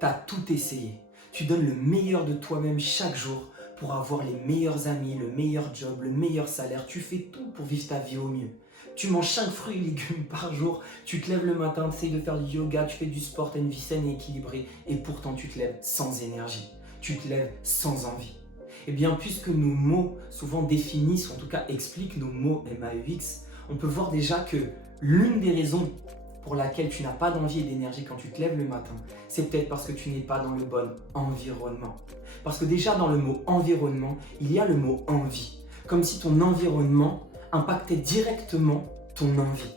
Tu as tout essayé. Tu donnes le meilleur de toi-même chaque jour pour avoir les meilleurs amis, le meilleur job, le meilleur salaire. Tu fais tout pour vivre ta vie au mieux. Tu manges 5 fruits et légumes par jour, tu te lèves le matin, tu essayes de faire du yoga, tu fais du sport, tu as une vie saine et équilibrée, et pourtant tu te lèves sans énergie, tu te lèves sans envie. Eh bien, puisque nos mots souvent définissent, ou en tout cas expliquent nos mots MAUX, on peut voir déjà que l'une des raisons pour laquelle tu n'as pas d'envie et d'énergie quand tu te lèves le matin, c'est peut-être parce que tu n'es pas dans le bon environnement. Parce que déjà dans le mot environnement, il y a le mot envie. Comme si ton environnement impactait directement ton envie.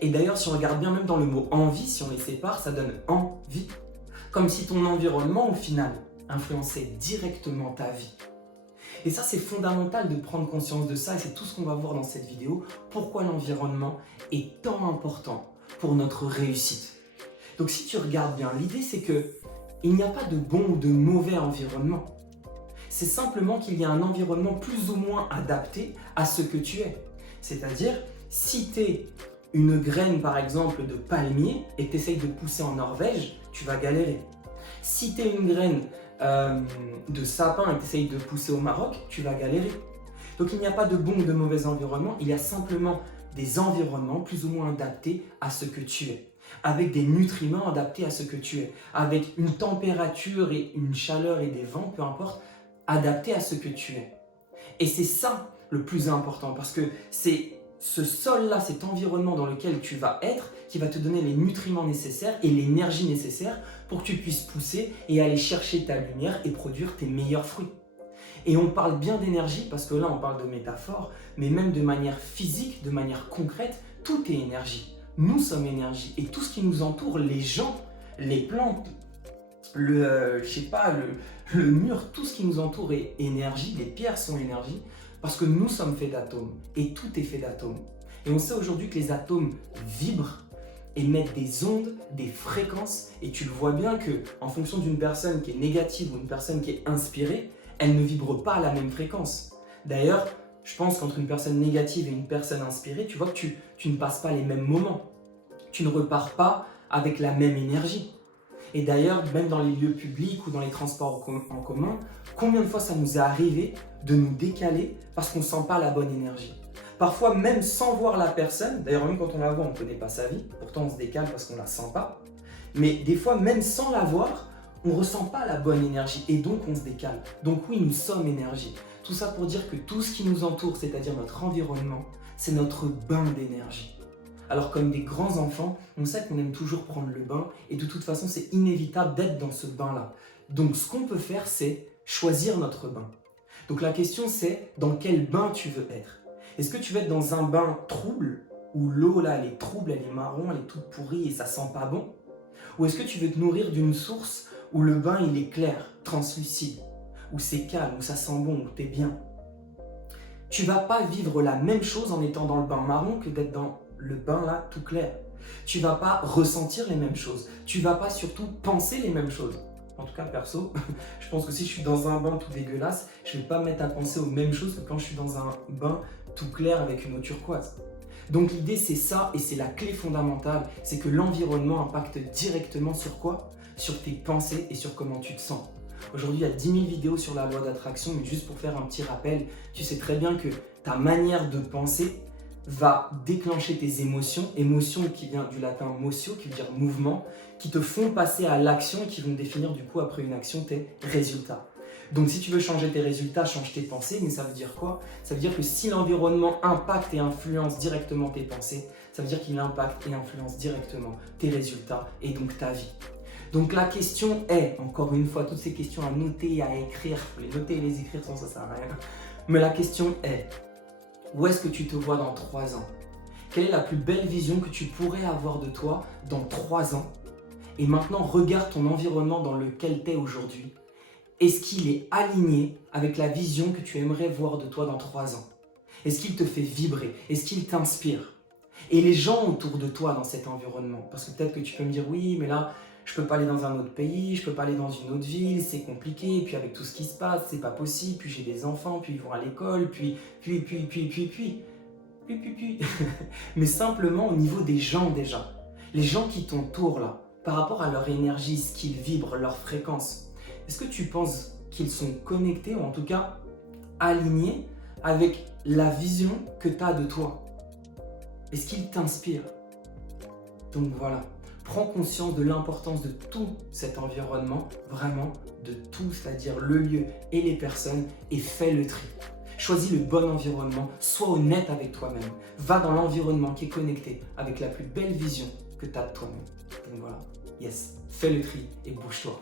Et d'ailleurs, si on regarde bien même dans le mot envie, si on les sépare, ça donne envie. Comme si ton environnement, au final, influençait directement ta vie. Et ça, c'est fondamental de prendre conscience de ça, et c'est tout ce qu'on va voir dans cette vidéo, pourquoi l'environnement est tant important pour notre réussite. Donc si tu regardes bien, l'idée c'est que il n'y a pas de bon ou de mauvais environnement. C'est simplement qu'il y a un environnement plus ou moins adapté à ce que tu es. C'est-à-dire, si tu es une graine par exemple de palmier et que tu essayes de pousser en Norvège, tu vas galérer. Si tu es une graine de sapin et que tu essayes de pousser au Maroc, tu vas galérer. Donc il n'y a pas de bon ou de mauvais environnement, il y a simplement des environnements plus ou moins adaptés à ce que tu es, avec des nutriments adaptés à ce que tu es, avec une température et une chaleur et des vents, peu importe, adaptés à ce que tu es. Et c'est ça le plus important, parce que c'est ce sol-là, cet environnement dans lequel tu vas être, qui va te donner les nutriments nécessaires et l'énergie nécessaire pour que tu puisses pousser et aller chercher ta lumière et produire tes meilleurs fruits. Et on parle bien d'énergie parce que là on parle de métaphore, mais même de manière physique, de manière concrète, tout est énergie. Nous sommes énergie et tout ce qui nous entoure, les gens, les plantes, le mur, tout ce qui nous entoure est énergie, les pierres sont énergie parce que nous sommes faits d'atomes et tout est fait d'atomes. Et on sait aujourd'hui que les atomes vibrent, émettent des ondes, des fréquences, et tu le vois bien que en fonction d'une personne qui est négative ou une personne qui est inspirée, elle ne vibre pas à la même fréquence. D'ailleurs, je pense qu'entre une personne négative et une personne inspirée, tu vois que tu ne passes pas les mêmes moments. Tu ne repars pas avec la même énergie. Et d'ailleurs, même dans les lieux publics ou dans les transports en commun, combien de fois ça nous est arrivé de nous décaler parce qu'on ne sent pas la bonne énergie. Parfois, même sans voir la personne, d'ailleurs même quand on la voit, on ne connaît pas sa vie, pourtant on se décale parce qu'on ne la sent pas. Mais des fois, même sans la voir, on ne ressent pas la bonne énergie et donc on se décale. Donc oui, nous sommes énergie. Tout ça pour dire que tout ce qui nous entoure, c'est-à-dire notre environnement, c'est notre bain d'énergie. Alors comme des grands enfants, on sait qu'on aime toujours prendre le bain et de toute façon c'est inévitable d'être dans ce bain-là. Donc ce qu'on peut faire, c'est choisir notre bain. Donc la question c'est dans quel bain tu veux être. Est-ce que tu veux être dans un bain trouble où l'eau là elle est trouble, elle est marron, elle est toute pourrie et ça sent pas bon? Ou est-ce que tu veux te nourrir d'une source où le bain il est clair, translucide, où c'est calme, où ça sent bon, où t'es bien? Tu vas pas vivre la même chose en étant dans le bain marron que d'être dans le bain là tout clair. Tu vas pas ressentir les mêmes choses. Tu vas pas surtout penser les mêmes choses. En tout cas perso, je pense que si je suis dans un bain tout dégueulasse, je vais pas me mettre à penser aux mêmes choses que quand je suis dans un bain tout clair avec une eau turquoise. Donc l'idée c'est ça et c'est la clé fondamentale, c'est que l'environnement impacte directement sur quoi? Sur tes pensées et sur comment tu te sens. Aujourd'hui, il y a 10 000 vidéos sur la loi d'attraction, mais juste pour faire un petit rappel, tu sais très bien que ta manière de penser va déclencher tes émotions, émotions qui vient du latin motio, qui veut dire mouvement, qui te font passer à l'action et qui vont définir du coup après une action tes résultats. Donc si tu veux changer tes résultats, change tes pensées, mais ça veut dire quoi? Ça veut dire que si l'environnement impacte et influence directement tes pensées, ça veut dire qu'il impacte et influence directement tes résultats et donc ta vie. Donc la question est, encore une fois, toutes ces questions à noter et à écrire, les noter et les écrire sans ça sert à rien, mais la question est, où est-ce que tu te vois dans 3 ans? Quelle est la plus belle vision que tu pourrais avoir de toi dans 3 ans? Et maintenant, regarde ton environnement dans lequel tu es aujourd'hui. Est-ce qu'il est aligné avec la vision que tu aimerais voir de toi dans 3 ans? Est-ce qu'il te fait vibrer? Est-ce qu'il t'inspire? Et les gens autour de toi dans cet environnement? Parce que peut-être que tu peux me dire, oui, mais là, je peux pas aller dans un autre pays, je peux pas aller dans une autre ville, c'est compliqué, puis avec tout ce qui se passe, c'est pas possible, puis j'ai des enfants, puis ils vont à l'école, puis. Mais simplement au niveau des gens déjà. Les gens qui t'entourent là, par rapport à leur énergie, ce qu'ils vibrent, leur fréquence, est-ce que tu penses qu'ils sont connectés ou en tout cas alignés avec la vision que tu as de toi? Est-ce qu'ils t'inspirent? Donc voilà, prends conscience de l'importance de tout cet environnement, vraiment de tout, c'est-à-dire le lieu et les personnes, et fais le tri. Choisis le bon environnement, sois honnête avec toi-même. Va dans l'environnement qui est connecté avec la plus belle vision que tu as de toi-même. Donc voilà, yes, fais le tri et bouge-toi.